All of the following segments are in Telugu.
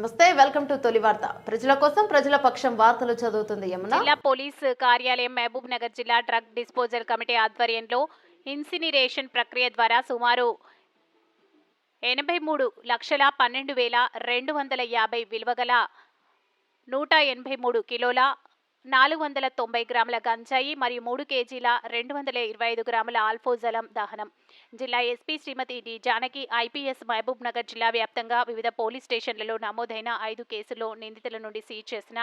నమస్తే, వెల్కమ్ టు తొలి వార్త. ప్రజల కోసం ప్రజల పక్షం వార్తలు చదువుతుంది యమున. జిల్లా పోలీస్ కార్యాలయం మహబూబ్ నగర్ జిల్లా డ్రగ్ డిస్పోజల్ కమిటీ ఆధ్వర్యంలో ఇన్సినరేషన్ ప్రక్రియ ద్వారా సుమారు 83,12,250 విలువగల 183 కిలోల 490 గ్రాముల గంజాయి మరియు 3 కేజీల 225 గ్రాముల ఆల్ఫోజలం దహనం. జిల్లా ఎస్పీ శ్రీమతి డి జానకి ఐపీఎస్ మహబూబ్ నగర్ జిల్లా వ్యాప్తంగా వివిధ పోలీస్ స్టేషన్లలో నమోదైన 5 కేసుల్లో నిందితుల నుండి సీజ్ చేసిన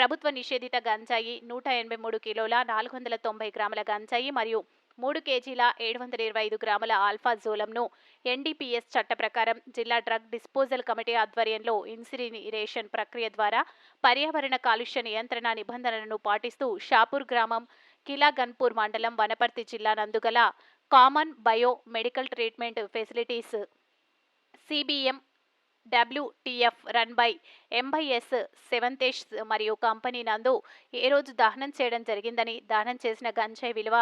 ప్రభుత్వ నిషేధిత గంజాయి 183 కిలోల 490 గ్రాముల గంజాయి మరియు 3 కేజీల 725 గ్రాముల ఆల్ఫాజోలంను ఎన్డీపీఎస్ చట్ట ప్రకారం జిల్లా డ్రగ్ డిస్పోజల్ కమిటీ ఆధ్వర్యంలో ఇన్సినరేషన్ ప్రక్రియ ద్వారా పర్యావరణ కాలుష్య నియంత్రణ నిబంధనలను పాటిస్తూ షాపూర్ గ్రామం కిలాగన్పూర్ మండలం వనపర్తి జిల్లా నందుగల common bio medical treatment facilities CBM WTF run by M by S సెవెంతేష్ మరియు కంపెనీ నందు ఏ రోజు దహనం చేయడం జరిగిందని, దహనం చేసిన గంజాయి విలువ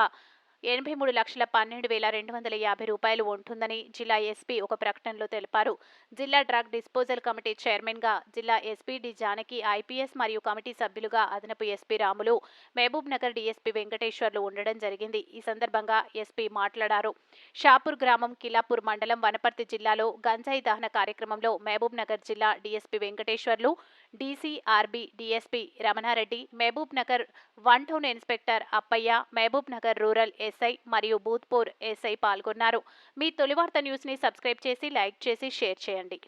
83,12,250 రూపాయలు ఉంటుందని జిల్లా ఎస్పీ ఒక ప్రకటనలో తెలిపారు. జిల్లా డ్రగ్ డిస్పోజల్ కమిటీ చైర్మన్ గా జిల్లా ఎస్పీ డి జానకి ఐపీఎస్ మరియు కమిటీ సభ్యులుగా అదనపు ఎస్పీ రాములు, మహబూబ్ నగర్ డీఎస్పీ వెంకటేశ్వర్లు ఉండడం జరిగింది. ఈ సందర్భంగా ఎస్పీ మాట్లాడారు. షాపూర్ గ్రామం కిలాపూర్ మండలం వనపర్తి జిల్లాలో గంజాయి దహన కార్యక్రమంలో మహబూబ్ నగర్ జిల్లా DSP Venkateswarlu, DCRB DSP Ramana Reddy, Mahabub Nagar 1 town inspector Appaiah, Mahabub Nagar rural SI మరియు బూత్పూర్ ఎస్ఐ పాల్గొన్నారు. మీ తొలి వార్త న్యూస్ ని సబ్స్క్రైబ్ చేసి, లైక్ చేసి, షేర్ చేయండి.